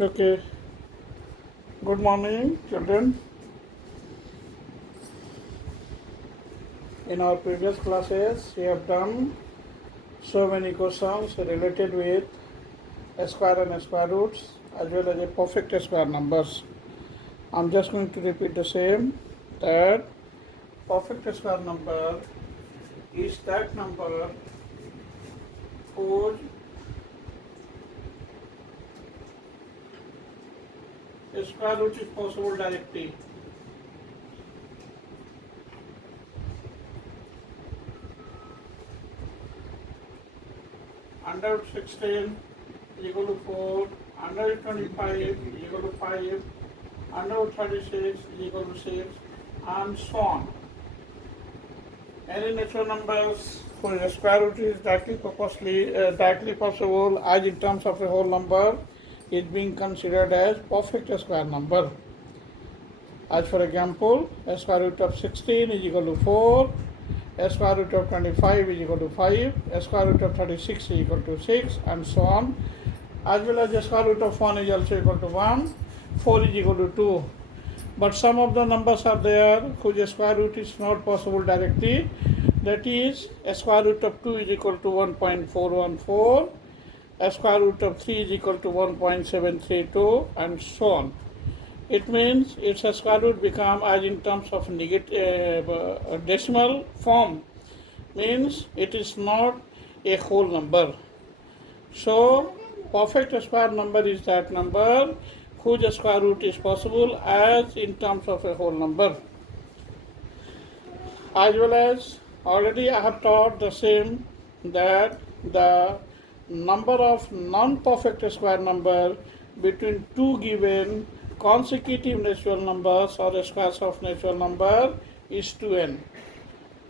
Okay, good morning, children. In our previous classes, we have done so many questions related with square and square roots as well as a perfect square numbers. I'm just going to repeat the same, that perfect square number is that number whose square root is possible directly. Under 16 is equal to 4, under 25 is equal to 5, under 36 is equal to 6, and so on. Any natural numbers whose square root is directly possible as in terms of a whole number is being considered as perfect square number. As for example, square root of 16 is equal to 4, square root of 25 is equal to 5, square root of 36 is equal to 6, and so on. As well as the square root of 1 is also equal to 1, 4 is equal to 2. But some of the numbers are there whose square root is not possible directly. That is, square root of 2 is equal to 1.414, square root of 3 is equal to 1.732, and so on. It means its square root become as in terms of decimal form, means it is not a whole number. So perfect square number is that number whose square root is possible as in terms of a whole number. As well as already I have taught the same, that the number of non-perfect square number between two given consecutive natural numbers or squares of natural number is 2n.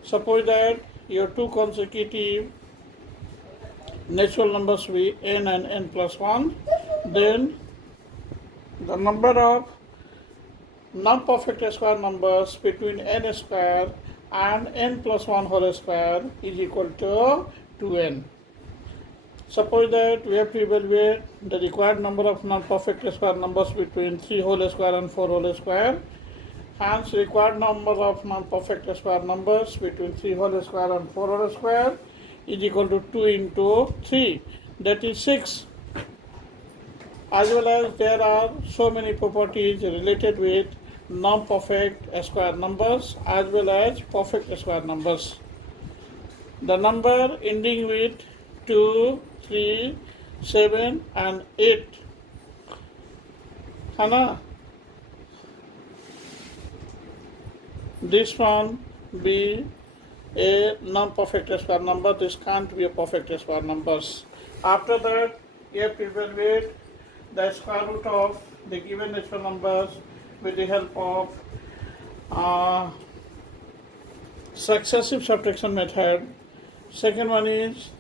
Suppose that your two consecutive natural numbers be n and n plus 1, then the number of non-perfect square numbers between n square and n plus 1 whole square is equal to 2n. Suppose that we have to evaluate the required number of non-perfect square numbers between 3 whole square and 4 whole square. Hence, required number of non-perfect square numbers between 3 whole square and 4 whole square is equal to 2 into 3, that is 6. As well as there are so many properties related with non-perfect square numbers as well as perfect square numbers. The number ending with 2, 3, 7 and 8. Hana, this one be a non-perfect square number, this can't be a perfect square numbers. After that, you have to evaluate the square root of the given natural numbers with the help of successive subtraction method. Second one is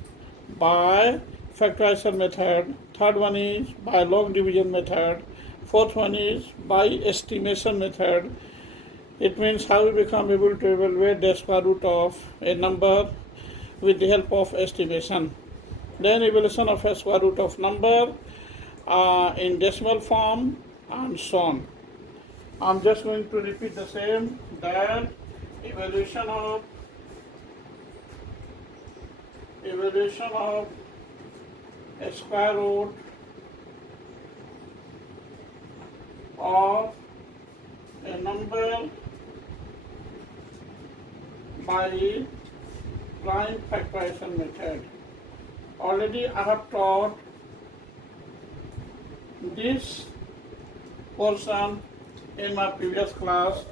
by factorization method. Third one is by log division method. Fourth one is by estimation method. It means how we become able to evaluate the square root of a number with the help of estimation. Then evaluation of a square root of number in decimal form and so on. I'm just going to repeat the same, that evaluation of a square root of a number by prime factorization method. Already I have taught this portion in my previous class.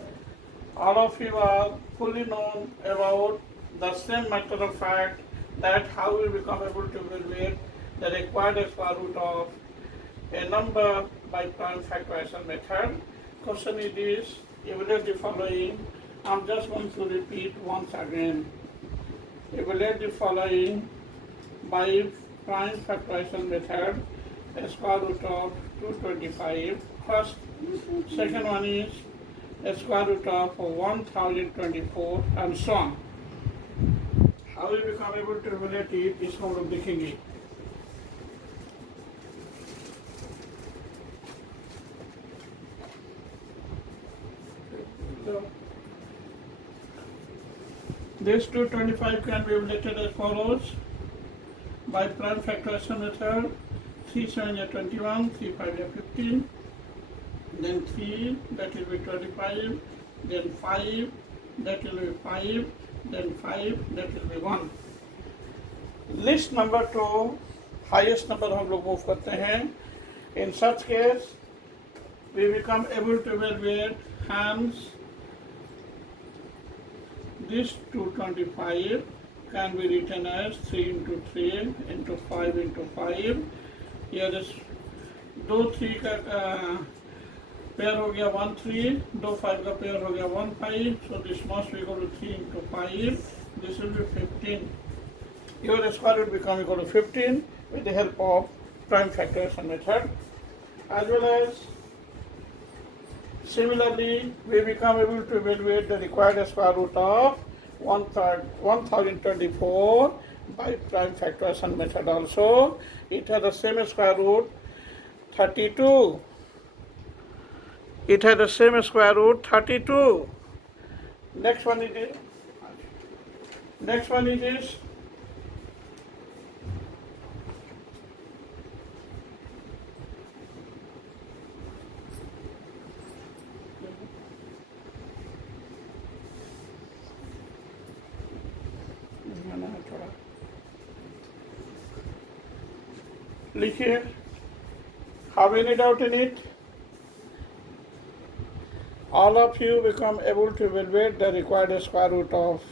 All of you are fully known about the same matter of fact, that how we become able to evaluate the required square root of a number by prime factorization method. Question is this: evaluate the following. I'm just going to repeat once again. Evaluate the following by prime factorization method: a square root of 225. First, second one is a square root of 1024 and so on. How we become able to evaluate it is हम लोग देखेंगे. So this 225 can be evaluated as follows by prime factorization method. 3 7 are 21, 3 5 are 15, then 3 that will be 25, then 5 that will be 5, then 5 that will be 1. Least number to highest number हम लोग move करते हैं. In such case we become able to evaluate hence this 225 can be written as 3 into 3 into 5 into 5. Here is 2 3 का pair हो गया 1 3, 2 5 का pair हो गया 1 5. So this must be equal to 3 into 5. This will be 15. Your square root become equal to 15 with the help of prime factorization method. As well as similarly, we become able to evaluate the required square root of 1024 by prime factorization method also. It has the same square root 32. It has the same square root 32. Next one is this. लिखिए. Have any doubt in it? All of you become able to evaluate the required square root of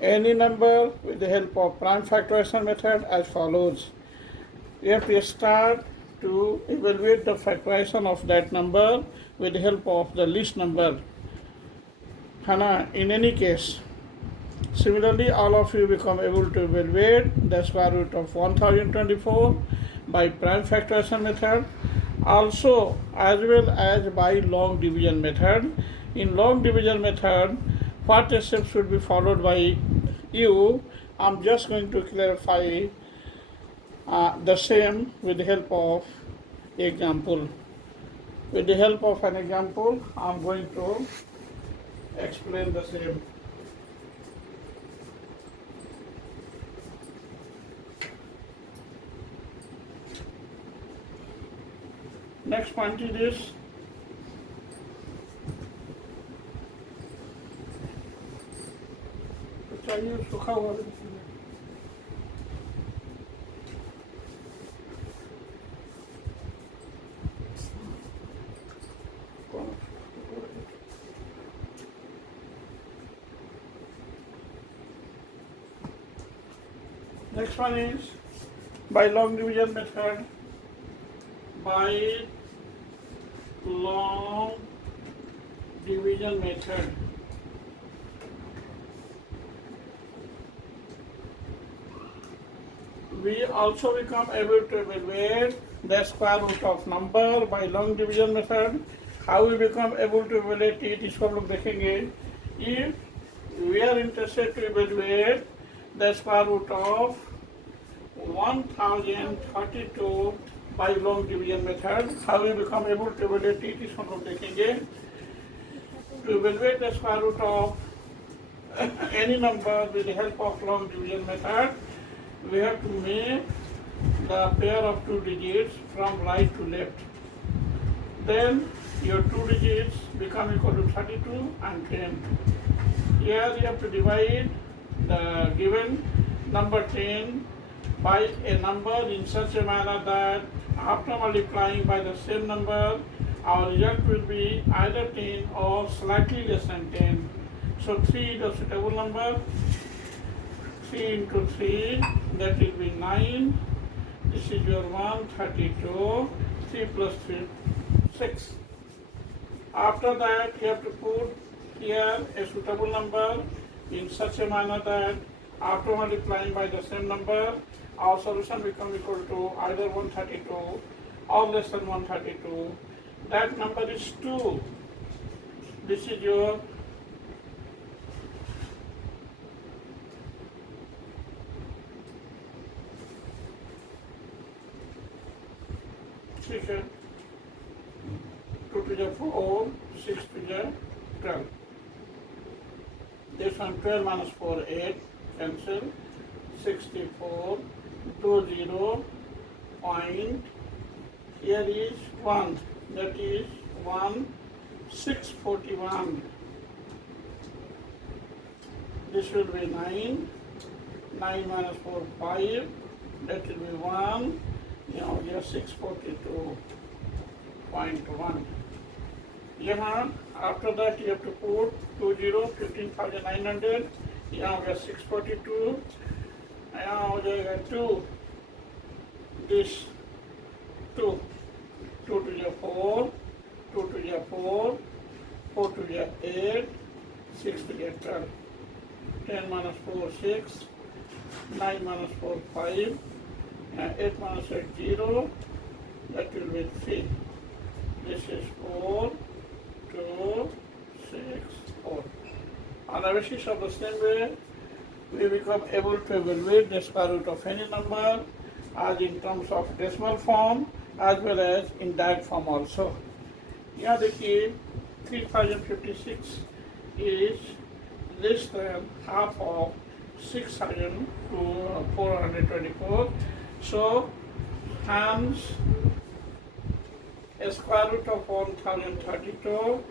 any number with the help of prime factorization method as follows. You have to start to evaluate the factorization of that number with the help of the least number. In any case, similarly, all of you become able to evaluate the square root of 1024 by prime factorization method, also as well as by long division method. In long division method, what steps should be followed by you? I'm just going to clarify the same with the help of example. With the help of an example, I'm going to explain the same. Next point is this. चाहिए सूखा हुआ Next one is by long division method. By long division method, we also become able to evaluate the square root of number by long division method. How we become able to evaluate it, इसको हम लोग देखेंगे. If we are interested to evaluate the square root of 1032 by long division method, how we become able to evaluate it, इसको हम लोग देखेंगे. To evaluate the square root of any number with the help of long division method, we have to make the pair of two digits from right to left. Then your two digits become equal to 32 and 10. Here you have to divide the given number 10 by a number in such a manner that after multiplying by the same number, our result will be either 10 or slightly less than 10. So 3 is a suitable number. 3 into 3, that will be 9. This is your 132. 3 plus 3, 6. After that, you have to put here a suitable number in such a manner that after multiplying by the same number, our solution becomes equal to either 132 or less than 132. That number is 2. This is your ठीक है 2 to the 4, 6 to the 12. This one 12 minus 4, 8, cancel, 64, 20, point, here is 1, that is 1, 641. This will be 9, 9 minus 4, 5, that will be 1, now here 642.1. यहाँ after that you have to put 20, 15,900, यहाँ हो गया 642, यहाँ हो जाएगा 2, this 2, 2 to the 4, 2 to the 4, 4 to the 8, 6 to the 12, 10 minus 4, 6, 9 minus 4, 5, 8 minus 8, 0, that will be 3. This is 4, 2, 6, 4. On the basis of the same way, we become able to evaluate the square root of any number as in terms of decimal form as well as in direct form also. यहाँ देखिए 3056 is less than half of 6,424. So hence a square root of 1032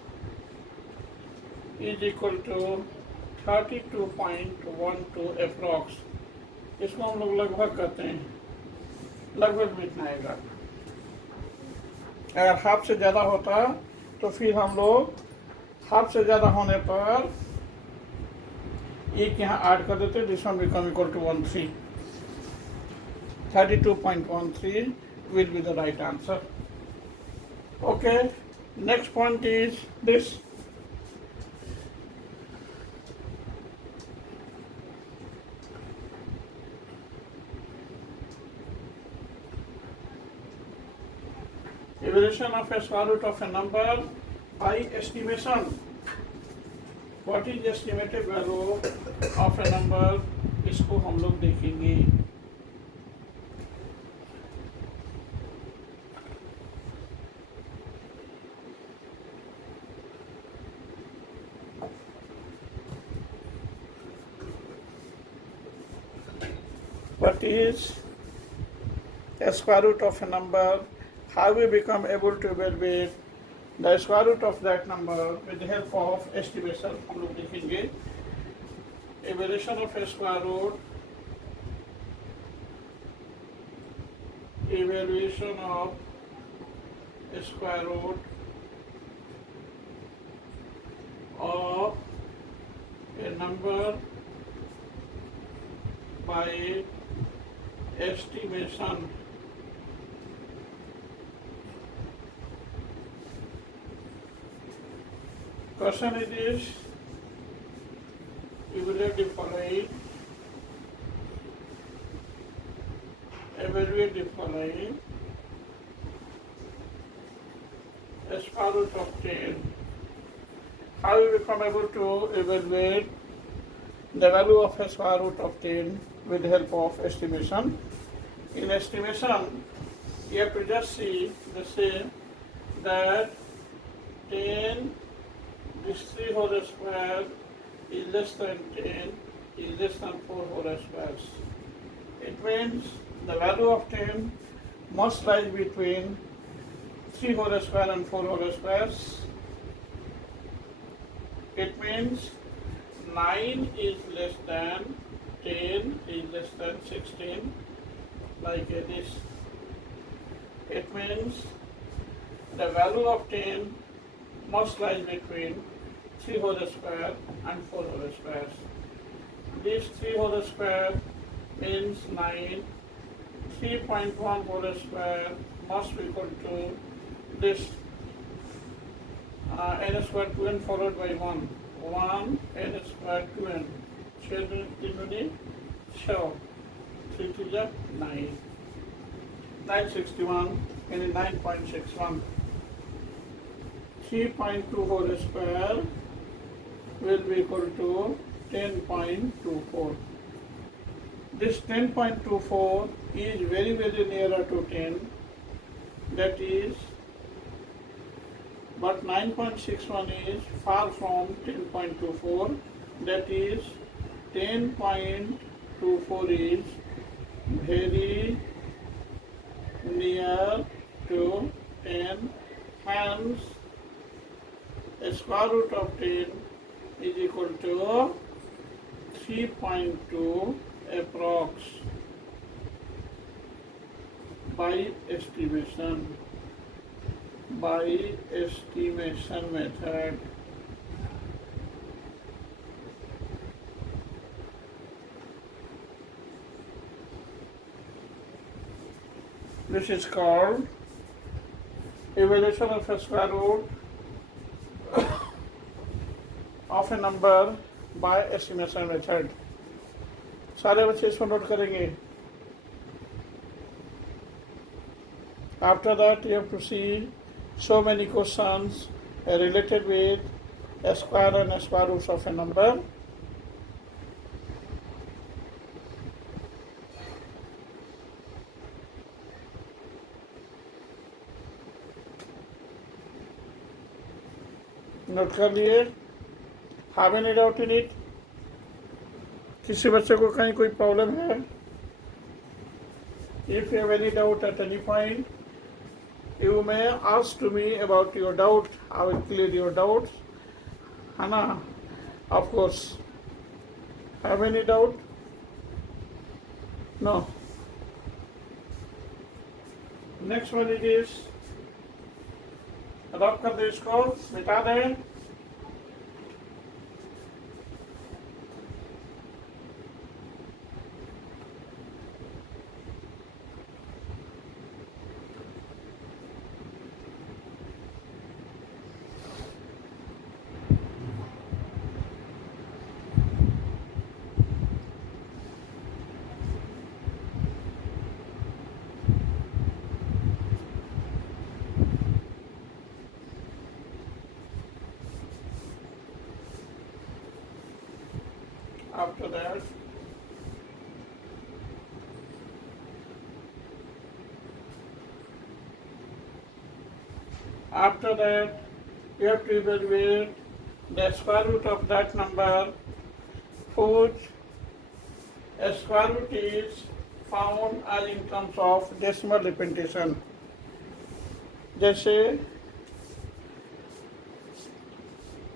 is equal to 32.12 approx. इसको हम लोग लगभग कहते हैं, लगभग भी इतना आएगा। अगर हाफ से ज़्यादा होता तो फिर हम लोग हाफ से ज़्यादा होने पर एक यहाँ ऐड कर देते, this one become equal to 13. 32.13 will be the right answer. Okay, next point is this. Evaluation of a square root of a number by estimation. What is the estimated value of a number? इसको हम लोग देखेंगे. What is a square root of a number? How we become able to evaluate the square root of that number with the help of estimation? हम लोग देखेंगे. Evaluation of a square root. Evaluation of a square root of a number by estimation. Question is this: evaluate the following. Evaluate the following. A square root of 10. How we become able to evaluate the value of a square root of 10 with the help of estimation? In estimation, you have to just see the same that 10, this 3 whole square is less than 10, is less than 4 whole squares. It means the value of 10 must lie between 3 whole square and 4 whole squares. It means 9 is less than 10 is less than 16, like this. It means the value of 10 must lie between 3 whole square and 4 whole squares. This 3 whole square means 9. 3.1 whole square must be equal to this n square 2n followed by 1. 1 n square 2n. Children, 3 to the 9. 961 and 9.61. 3.2 whole square will be equal to 10.24. This 10.24 is very nearer to 10. That is but 9.61 is far from 10.24. That is 10.24 is very near to 10, hence square root of 10 is equal to 3.2 approx by estimation method. This is called evaluation of a square root of a number by estimation method. सारे बच्चे इसको note करेंगे. After that, you have to see so many questions related with a square and square roots of a number. Note कर लिए. Have any doubt in it? किसी बच्चे को कहीं कोई प्रॉब्लम है? If you have any doubt at any point, you may ask to me about your doubt. I will clear your doubts. Hana, of course. Have any doubt? No. Next one it is. रब कर दे इसको, मिटा दें. After that, you have to evaluate the square root of that number whose square root is found as in terms of decimal representation. जैसे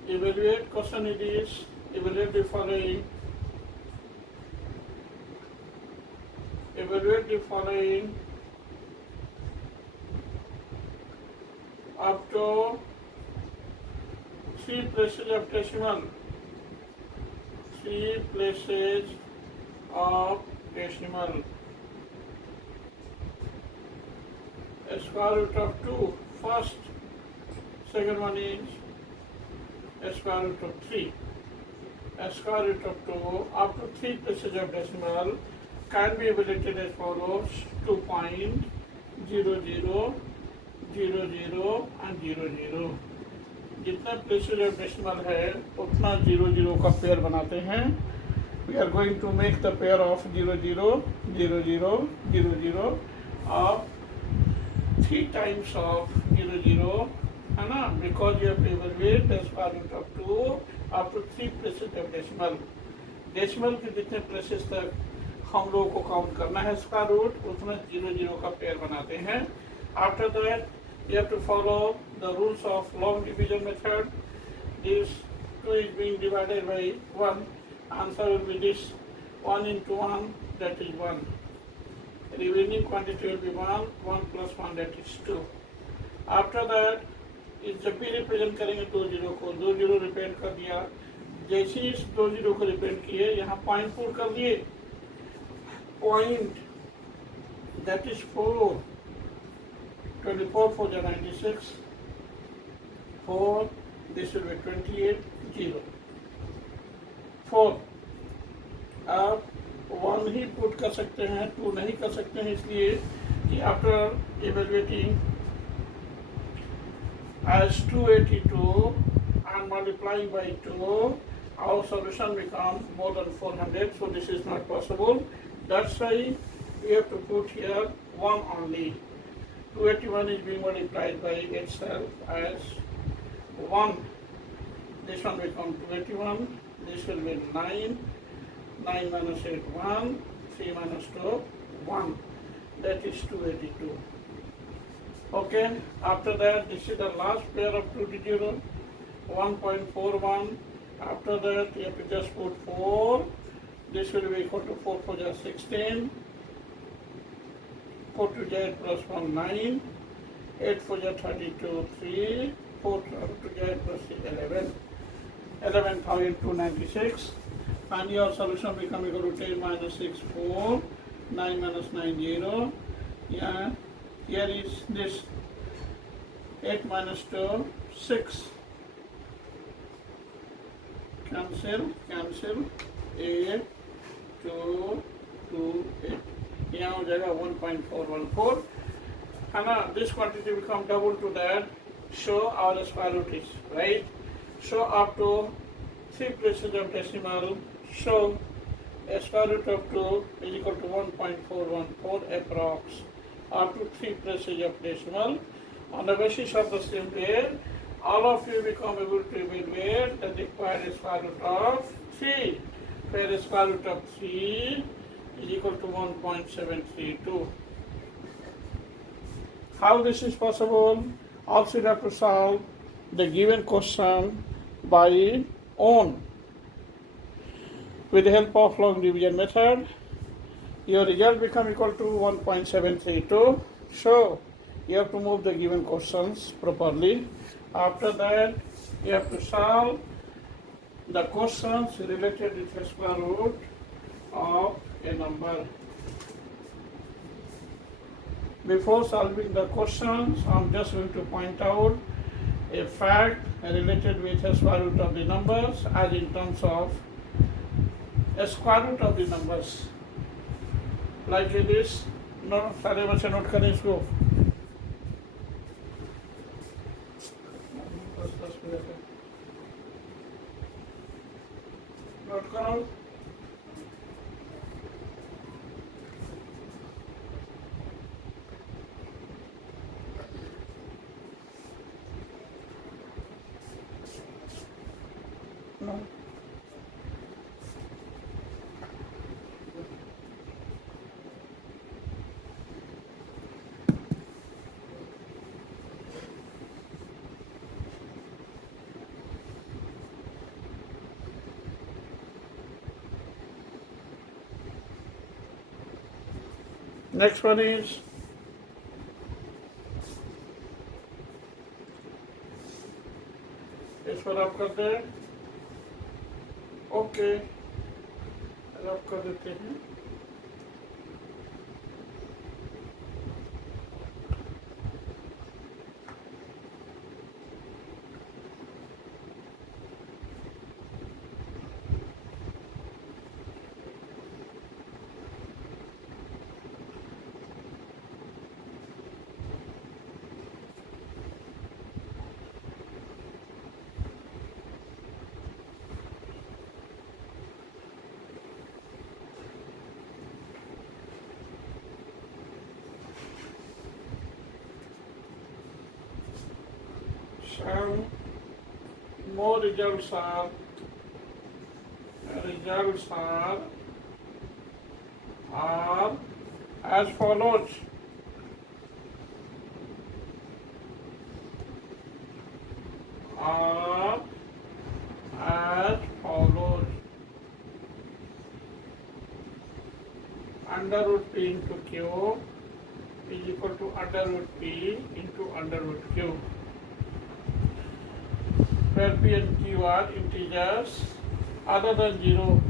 evaluate question it is, evaluate the following. Evaluate the following up to 3 places of decimal. 3 places of decimal. Square root of 2 first. Second one is square root of 3. Square root of 2 up to 3 places of decimal can be evaluated as follows: 2.00, 00 and 00. जितना places of decimal है उतना 00 का pair बनाते हैं. We are going to make the pair of 00, 00, 00 of 3 times of 00, है ना, because you have to evaluate the square root of 2 up to 3 places of decimal. Decimal के जितने प्लेसेस तक हम लोगों को काउंट करना है स्क्वायर रूट, उतना 00 का पेयर बनाते हैं. After that, you have to follow the rules of long division method. This 2 is being divided by 1. Answer will be this: 1 into 1, that is 1. Remaining quantity will be 1, 1 plus 1, that is 2. After that, जब भी represent करेंगे 20 को, 20 represent कर दिया. जैसे ही इस 20 को represent किए, यहाँ पॉइंट पुट कर दिए. Point, that is 4. 24 4 is 96. 4, this will be 28, 0. 4. अब 1 ही पुट कर सकते हैं, 2 नहीं कर सकते हैं, इसलिए कि after evaluating as 282 and multiplying by 2, our solution becomes more than 400, so this is not possible. That's why we have to put here 1 only. 281 is being multiplied by itself as 1. This one become 21. This will be 9. 9 minus 8, 1. 3 minus 2, 1. That is 282. Okay, after that, this is the last pair of 2 digits, 1.41. After that, you have to just put 4. This will be equal to 4 4 is 16. 4 2 is 8 plus 1, 9. 8 4 is 32, 3. 4 2 is 8 plus 3, 11. 11,296. And your solution become equal to 10 minus 6, 4. 9 minus 9, 0. Yeah. Here is this 8 minus 2, 6. Cancel. 8, 2, 2, 8. Here हो जाएगा 1.414. And now this quantity become double to that. Show our square root is right. Show up to 3 places of decimal. Show a square root of 2 is equal to 1.414 approx. Up to 3 places of decimal. On the basis of the same pair, all of you become able to evaluate the required square root of 3. Where square root of 3 is equal to 1.732. How this is possible? Also you have to solve the given question by own. With the help of long division method, your result become equal to 1.732. So you have to move the given questions properly. After that, you have to solve the questions related with the square root of a number. Before solving the questions, I'm just going to point out a fact related with the square root of the numbers as in terms of a square root of the numbers. Like this, no, सारे बच्चे note करें इसको. Note करो. No. Next one is इस पर आप करते हैं. ओके, रब कर देते हैं. Some more results are as follows. Are as follows. Under root p into q is equal to under root p into under root q. Where p and q are integers other than 0.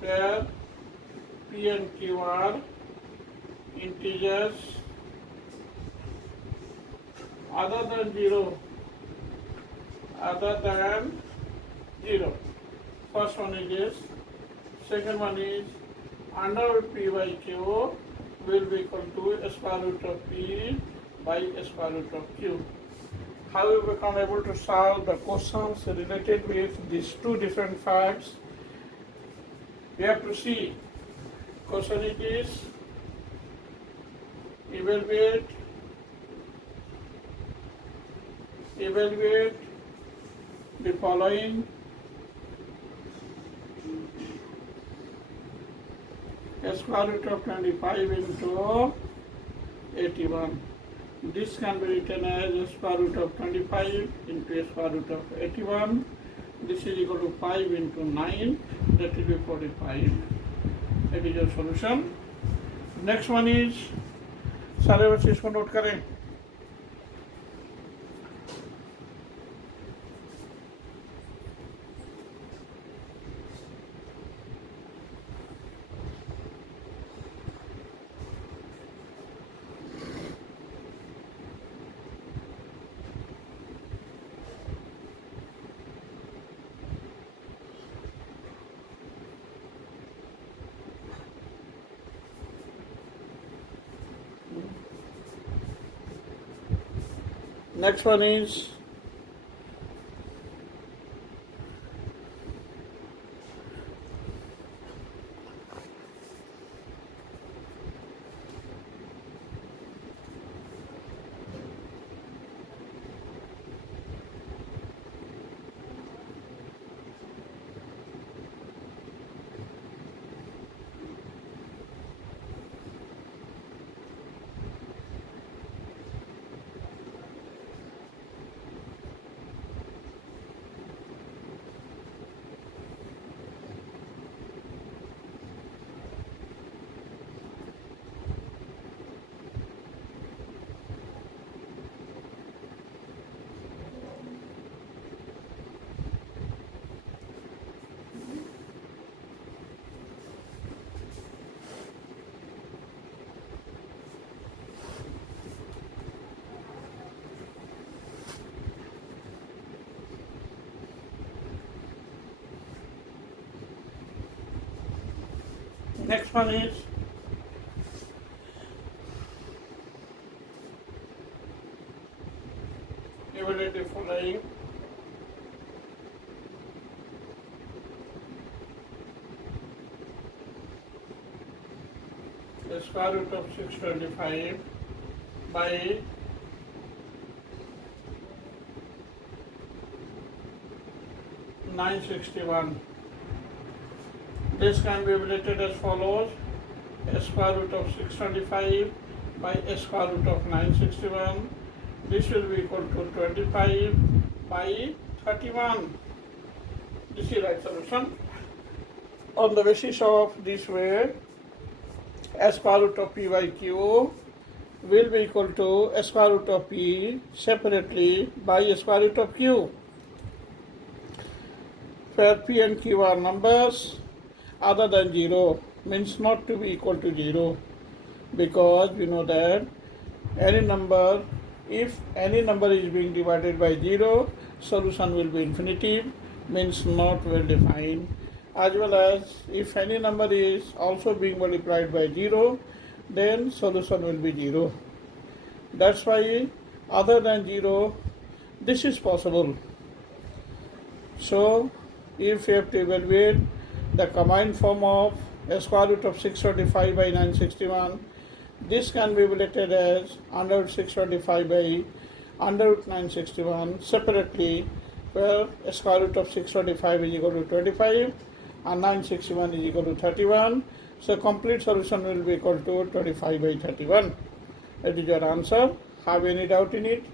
Where p and q are integers other than 0. Other than 0. First one is this. Second one is under root p by q will be equal to square root of p by square root of q. How we become able to solve the questions related with these two different facts? We have to see. Question it is evaluate evaluate the following: square root of 25 into 81. This can be written as square root of 25 into square root of 81. This is equal to 5 into 9, that will be 45. That is your solution. Next one is, सारे बच्चे इसको note करें. Next one is next one is evaluate the following: the square root of 625 by 961. This can be related as follows: square root of 625 by square root of 961. This will be equal to 25 by 31. This is right solution. On the basis of this way, square root of p by q will be equal to square root of p separately by square root of q, where p and q are numbers other than 0, means not to be equal to 0, because we know that any number, if any number is being divided by 0, solution will be infinitive, means not well defined, as well as if any number is also being multiplied by 0, then solution will be 0. That's why other than 0, this is possible. So if you have to evaluate the combined form of square root of 625 by 961, this can be evaluated as under root 625 by under root 961 separately, where square root of 625 is equal to 25 and 961 is equal to 31. So complete solution will be equal to 25 by 31. That is your answer. Have any doubt in it?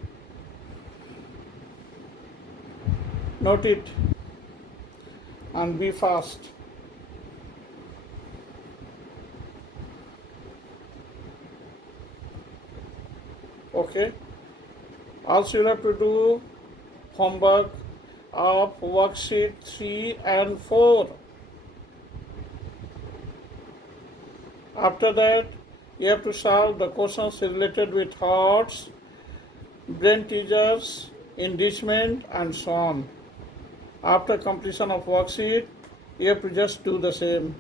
Note it and be fast. Okay. Also you have to do homework of worksheet 3 and 4. After that, you have to solve the questions related with hearts, brain teasers, enrichment, and so on. After completion of worksheet, you have to just do the same.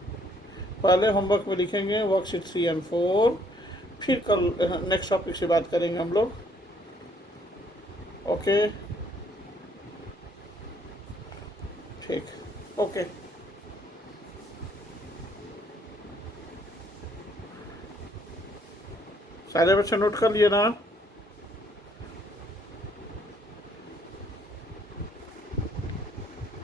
पहले homework में लिखेंगे worksheet 3 and 4, फिर कल next topic से बात करेंगे हम लोग. ओके, ठीक, ओके. सारे बच्चे नोट कर लिए ना?